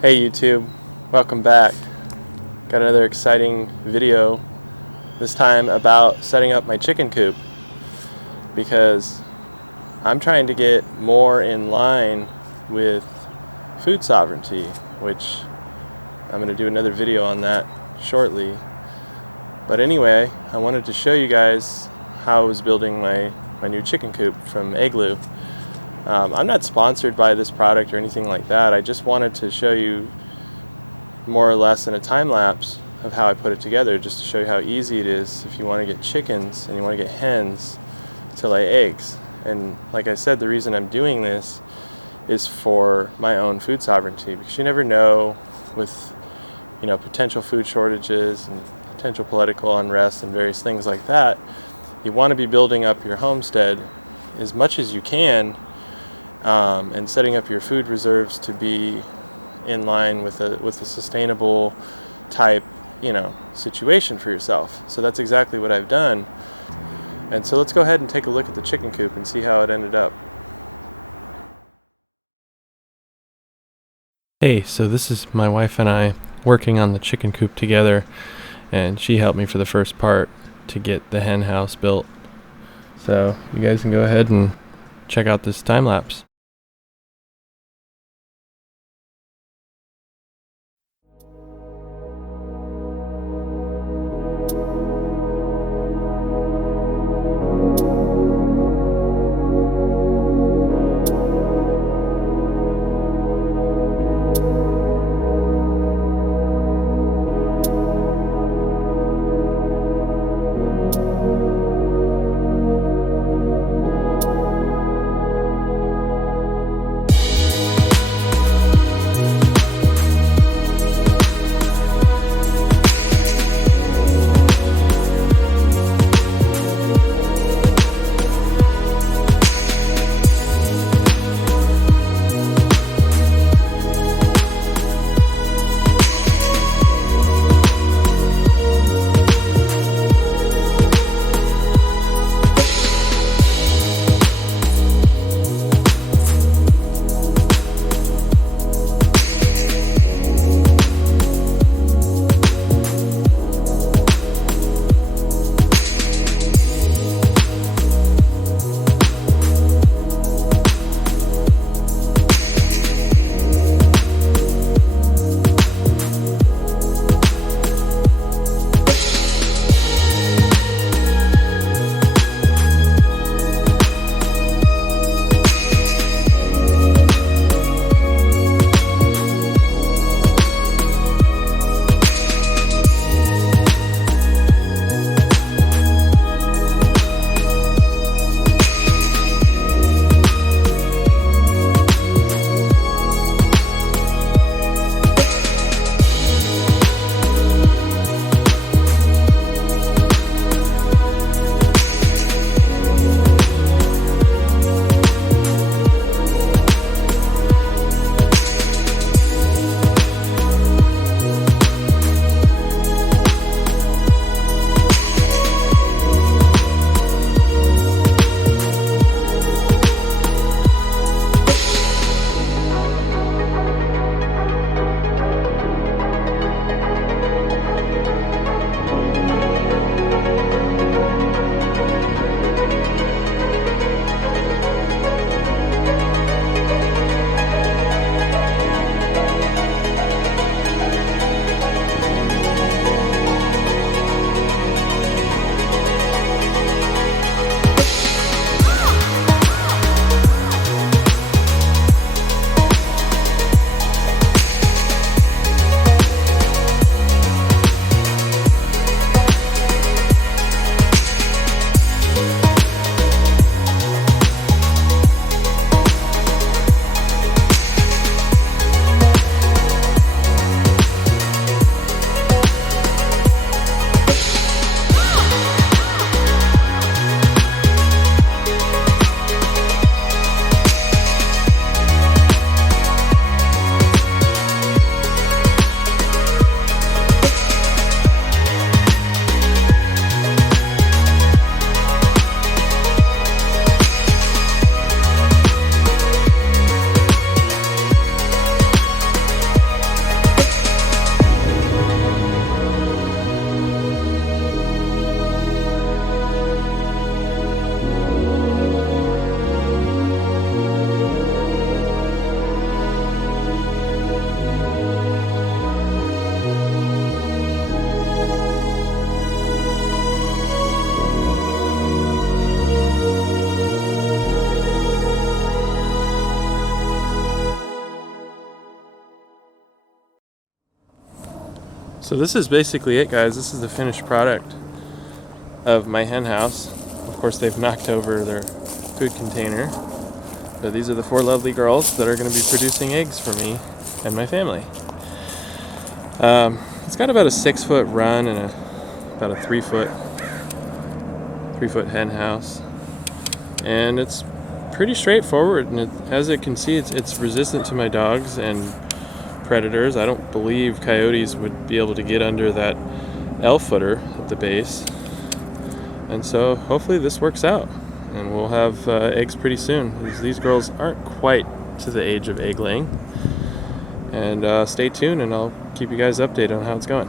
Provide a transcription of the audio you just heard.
Hey YouTube, welcome back. Got another exciting video, this time about setting up my chicken coop, because I'm trying to get more in line with food sovereignty, which I'm going to do another video on that shortly. But anyway, I wanted to show you guys how I was building my new chicken coop from Igloo. I'm not sponsored by this product or anything like that. I just wanted to show you more or less in a time lapse of how I put it together, just to show you how easy it is if you want to get chickens and you want to get hens to lay eggs. And like I said, the reason I'm doing this is for my own food sovereignty, because you never know with potential food shortages and potential political unrest and various things like that. You want to be building up your homestead as much as you can, and setting up your food reserves to be in line with a sustainable type situation for yourself. So that's exactly what I've done. And so let's go ahead and take a look at the chicken coop and see how it ended up. Hey, so this is my wife and I working on the chicken coop together, and she helped me for the first part to get the hen house built. So you guys can go ahead and check out this time lapse. So this is basically it, guys. This is the finished product of my hen house. Of course, they've knocked over their food container, but these are the 4 lovely girls that are going to be producing eggs for me and my family. It's got about a 6-foot run and about a 3-foot hen house, and it's pretty straightforward. And as you can see, it's resistant to my dogs and predators. I don't believe coyotes would be able to get under that L footer at the base, and so hopefully this works out and we'll have eggs pretty soon. These girls aren't quite to the age of egg laying, and stay tuned and I'll keep you guys updated on how it's going.